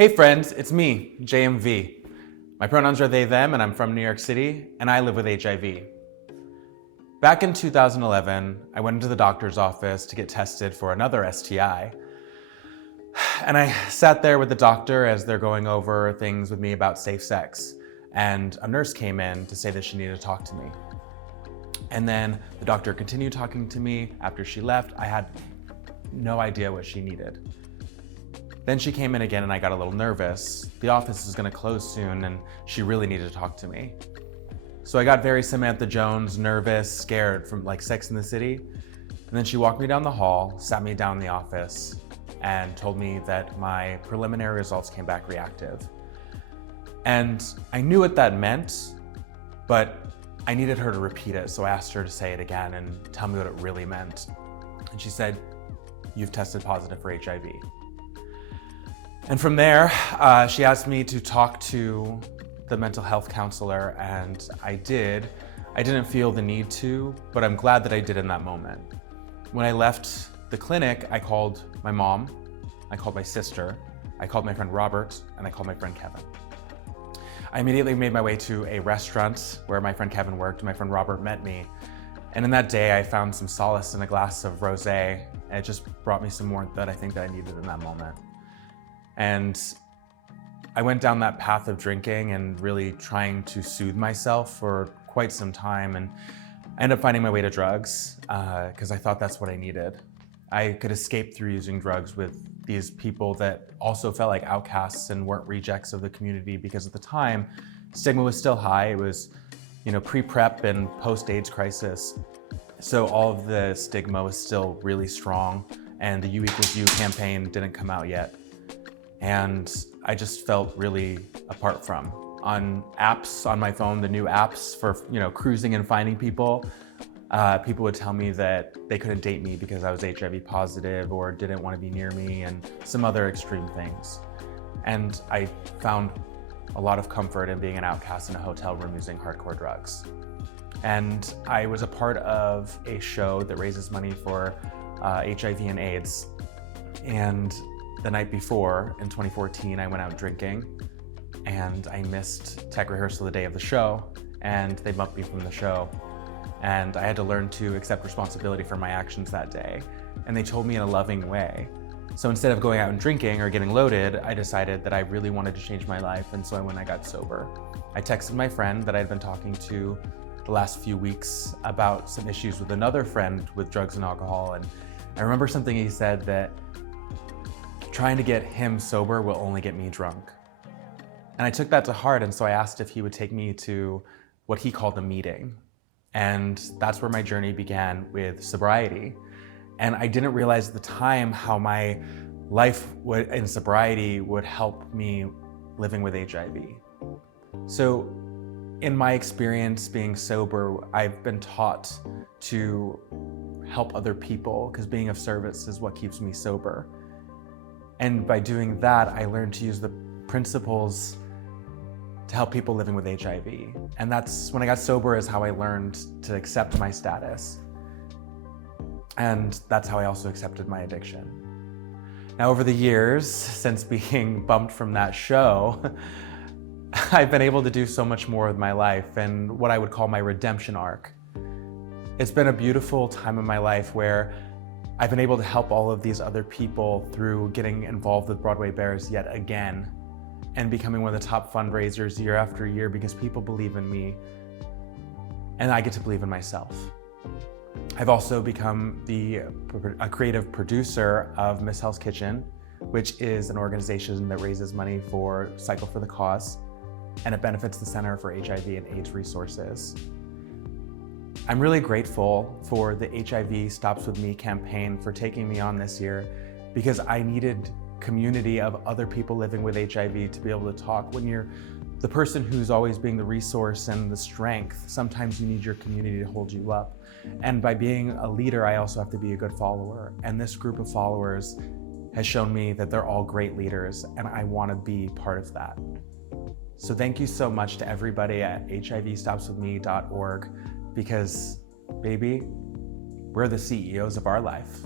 Hey friends, it's me, JMV. My pronouns are they, them, and I'm from New York City, and I live with HIV. Back in 2011, I went into the doctor's office to get tested for another STI. And I sat there with the doctor as they're going over things with me about safe sex. And a nurse came in to say that she needed to talk to me. And then the doctor continued talking to me. After she left, I had no idea what she needed. Then she came in again and I got a little nervous. The office is gonna close soon and she really needed to talk to me. So I got very Samantha Jones, nervous, scared from like Sex and the City. And then she walked me down the hall, sat me down in the office, and told me that my preliminary results came back reactive. And I knew what that meant, but I needed her to repeat it. So I asked her to say it again and tell me what it really meant. And she said, "You've tested positive for HIV." And from there, she asked me to talk to the mental health counselor, and I did. I didn't feel the need to, but I'm glad that I did in that moment. When I left the clinic, I called my mom, I called my sister, I called my friend Robert, and I called my friend Kevin. I immediately made my way to a restaurant where my friend Kevin worked and my friend Robert met me. And in that day, I found some solace in a glass of rosé, and it just brought me some warmth that I think that I needed in that moment. And I went down that path of drinking and really trying to soothe myself for quite some time, and I ended up finding my way to drugs because I thought that's what I needed. I could escape through using drugs with these people that also felt like outcasts and weren't rejects of the community, because at the time, stigma was still high. It was, pre-PrEP and post-AIDS crisis. So all of the stigma was still really strong, and the U equals U campaign didn't come out yet. And I just felt really apart from. On apps on my phone, the new apps for cruising and finding people, people would tell me that they couldn't date me because I was HIV positive or didn't want to be near me, and some other extreme things. And I found a lot of comfort in being an outcast in a hotel room using hardcore drugs. And I was a part of a show that raises money for HIV and AIDS. And the night before, in 2014, I went out drinking and I missed tech rehearsal the day of the show, and they bumped me from the show. And I had to learn to accept responsibility for my actions that day. And they told me in a loving way. So instead of going out and drinking or getting loaded, I decided that I really wanted to change my life, and so I went and I got sober. I texted my friend that I'd been talking to the last few weeks about some issues with another friend with drugs and alcohol, and I remember something he said that trying to get him sober will only get me drunk. And I took that to heart, and so I asked if he would take me to what he called a meeting. And that's where my journey began with sobriety. And I didn't realize at the time how my life in sobriety would help me living with HIV. So in my experience being sober, I've been taught to help other people because being of service is what keeps me sober. And by doing that, I learned to use the principles to help people living with HIV. And that's when I got sober is how I learned to accept my status. And that's how I also accepted my addiction. Now, over the years, since being bumped from that show, I've been able to do so much more with my life and what I would call my redemption arc. It's been a beautiful time in my life where I've been able to help all of these other people through getting involved with Broadway Bears yet again and becoming one of the top fundraisers year after year because people believe in me and I get to believe in myself. I've also become a creative producer of Miss Hell's Kitchen, which is an organization that raises money for Cycle for the Cause, and it benefits the Center for HIV and AIDS Resources. I'm really grateful for the HIV Stops With Me campaign for taking me on this year, because I needed community of other people living with HIV to be able to talk. When you're the person who's always being the resource and the strength, sometimes you need your community to hold you up. And by being a leader, I also have to be a good follower. And this group of followers has shown me that they're all great leaders, and I want to be part of that. So thank you so much to everybody at HIVstopswithme.org, because baby, we're the CEOs of our life.